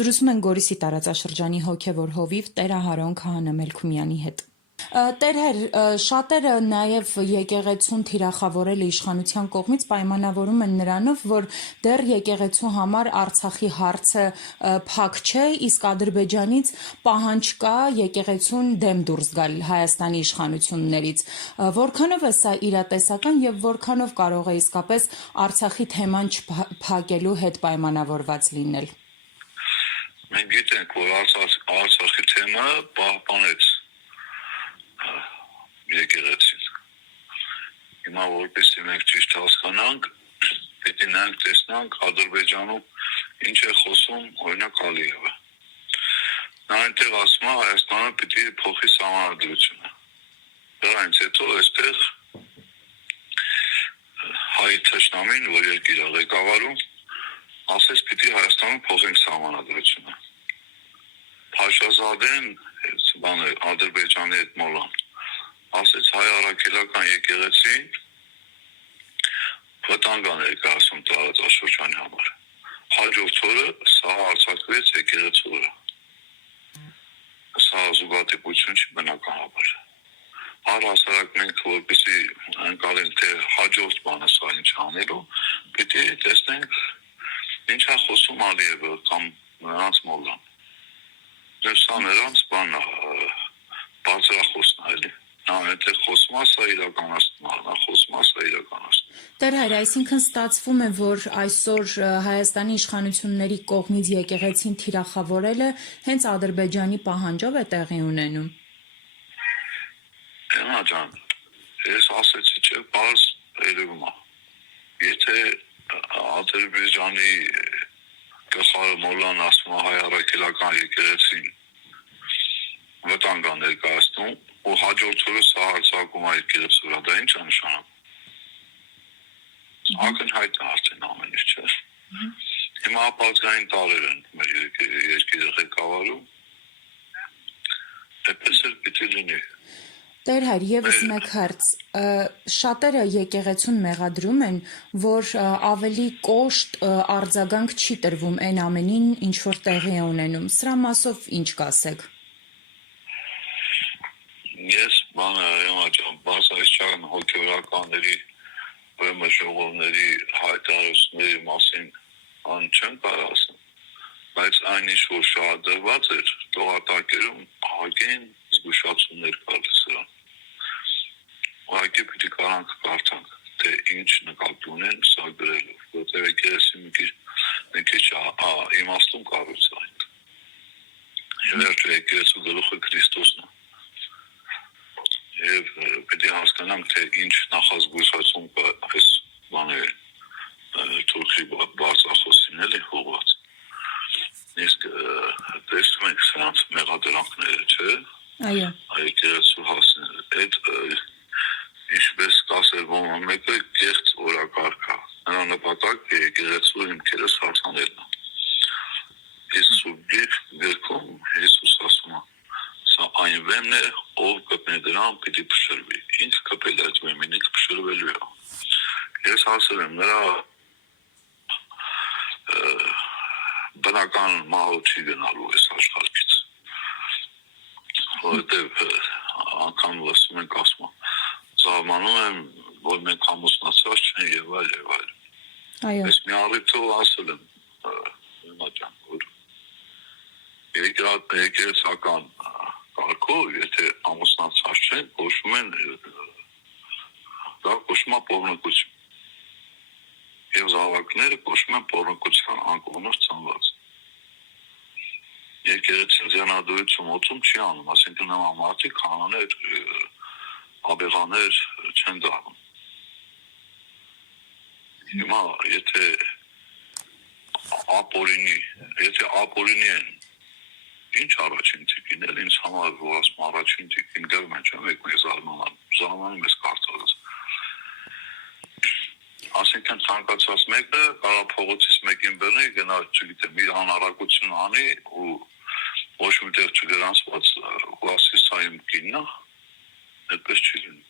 Զրուցում են Գորիսի տարածաշրջանի հոգևոր հովիվ Տեր Ահարոն Քահանա Մելքումյանի հետ։ Տերհեր, շատերը նաև եկեղեցուն թիրախավորել իշխանության կողմից պայմանավորում են նրանով, որ դեռ եկեղեցու համար Արցախի հարցը փակ չէ, իսկ Ադրբեջանից պահանջ կա եկեղեցուն դեմ դուրս գալ Հայաստանի իշխանություններից։ Որքանով է սա իրատեսական եւ որքանով կարող է իսկապես Արցախի թեման չփակելու հետ պայմանավորված լինել։ Մենք գիտենք, որ Արցախի թեմը պահպանեց եկեղեցին։ Հիմա որպեսզի մենք ճիշտ հասկանանք, պետք է նայենք տեսնանք Ադրբեջանում ինչ է խոսում օրինակ Ալիևը։ Նա այնտեղ ասում է Հայաստանը պիտի փոխի սահմանադրությունը։ Դրանից հետո այստեղ հայ թշնամին, որ երկիր է ղեկավարում, ասես պիտի Հայաստանում փոխենք սահմանադրությունը։ Փաշազադեն, Ադրբեջանի հետ մոլան, ասեց հայ առաքելական եկեղեցին վտանգ է ներկայացում տարածաշրջանի համար։ Հաջորդ օրը սա արձակվեց եկեղեցու վրա։ Սա զուգադիպություն չի բնականաբար։ Առհասարակ մենք որպեսզի անցնենք թե հաջորդ բանը սա ինչ անելու, պիտի տեսնենք ինչ է խոսում Ալիևը կամ նրանց մոլան։ Սա նրանց բանն է, բարձրախոսն է, էլի։ Նա այնտեղ խոսում է, սա իրականացնում է, նա խոսում է, սա իրականացնում է։ Տերհեր, այսինքն ստացվում է, որ այսօր Հայաստանի իշխանությունների կողմից եկեղեցին թիրախավորելը հենց Ադրբեջանի պահանջով է տեղի ունենում։ Էնա ջան, ես ասեցի չէ, բարձ երևում է։ Եթե Ադրբեջանի գլխավոր մոլան ասում է հայ առաքելական եկեղեցին վտանգ է ներկայացնում, ու հաջորդ օրը սա հարձակում է եկեղեցու վրա, դա ինչ է նշանակում։ Ակնհայտ է արդեն ամեն ինչ, չէ։ Հիմա ապազգային տարեր են մեր երկիրը ղեկավարում, այդպես էլ պիտի լինի։ Տերհեր, եւս մեկ հարց, շատերը եկեղեցուն մեղադրում են, որ ավելի կոշտ արձագանք չի տրվում այն ամենին, ինչ որ տեղի է ունենում։ Սրա մասով ինչ կասեք։ Ես բացայցչան հոգևորականների ուրեմն ժողովների հայտարարությունների մասին ան չեմ կարող ասել, բայց այն ինչ որ շահադրված էր տողատակերում ահագին զգուշացումներ կար սրան։ Ուղղակի պիտի կարանք կարդանք, թե ինչ նկատի ունեն սա գրելով, որտեղ եկեղեցին մի քիչ իմաստուն կառույց է այն։ Վերջը եկեղեցու գլուխը Քրիստոսն է։ Եվ պետք է հասկանանք, թե ինչ նախազգուշացում կա այս բաները թուրքի բարձրախոսին էլի հողված։ Իսկ տեսնում ենք սրանց մեղադրանքները, չէ։ Այո։ Եկեղեցու հասնել, այդ ինչպես կասել ոմանք, մեկը կեղծ օրակարգ է։ Նրա նպատակը եկեղեցու հիմքերը սառցանելն է։ Իսկ սուրբ գրքում Հիսուս ասում է, սա այն վեմն է, ով կպնի դրան պիտի փշրվի։ Ինքը կպել այդ վեմին, ինքը փշրվելու է։ Ես ասել եմ, նրա բնական մահով չի գնալու այս աշխարհից։ Որովհետև անգամ լսում ենք ասում, զարմանում եմ, որ մենք ամուսնացած չենք եւ այլ եւ այլ։ Այո։ Ես մի առիթով ասել եմ, որ եկեղեցական կարգով, եթե ամուսնացած չեն, կոչվում են դա կոչվում է պոռնոգություն։ Եվ զավակները կոչվում են պոռնոգության անկողնով ծնված։ Եկեղեցին ձեռնադրություն ոցում չի անում, ասենքն նման մարդիկ հանաներ, աբեղաներ չեն դառնում։ Հիմա եթե ապօրինի են, ինչ առաջին տիկին էլ ինձ համար որ ասում առաջին տիկին գերում են չեմ եք մեզ զարմանում ես կարծալս։ Ասենքն ցանկացած մեկը կարա փողոցից մեկին բռնի, գնա, չգիտեմ, իր անառակություն անի ու ոչ միտեղ չգրանցված ու ասի սա իմ կինն է, այդպես չի լինի։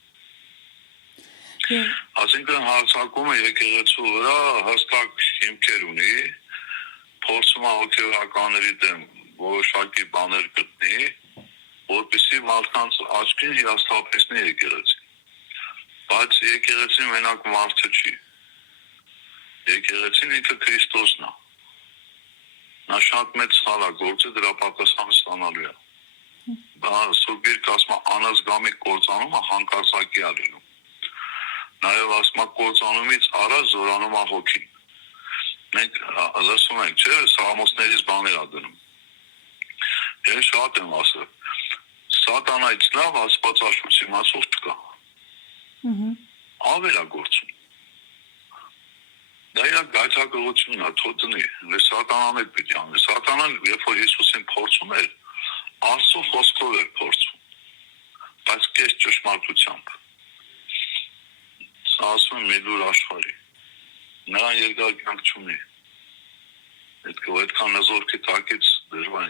Ասենքն հարձակումը եկեղեցու վրա հստակ հիմքեր ունի, փորձում է հոգեվորականների դեմ որոշակի բաներ գտնի, որպեսզի մարդկանց աչքին հիասթափեցնի եկեղեցին։ Բայց եկեղեցին մենակ մարդը չի։ Եկեղեցին ինքը Քրիստոսն է։ Նա շատ մեծ սխալ է գործել, դրա պատասխանը ստանալու է։ Դա Սուրբ Գիրքը ասում է անազգամի կործանումը հանկարծակի է լինում։ Նաև ասում է կործանումից առաջ զորանում է հոգին։ Մենք ասում ենք, չէ, սաղմոսներից բաներ ա դնում։ Ես շատ եմ ասել, սատանայից լավ աստվածաշունչի իմացող չկա։ Ավել է գործում։ Դա իր գայթակղությունն է, թո տնի, սատանան էլ պիտի անի։ Սատանան, երբ որ Հիսուսին փորձում էր, Աստծո խոսքով էր փորձում, բայց կես ճշմարտությամբ։ Սա ասում եմ մի լուր աշխարհի։ Նրան երկար կյանք չունի։ Այդքան նզորքի տակից դժվար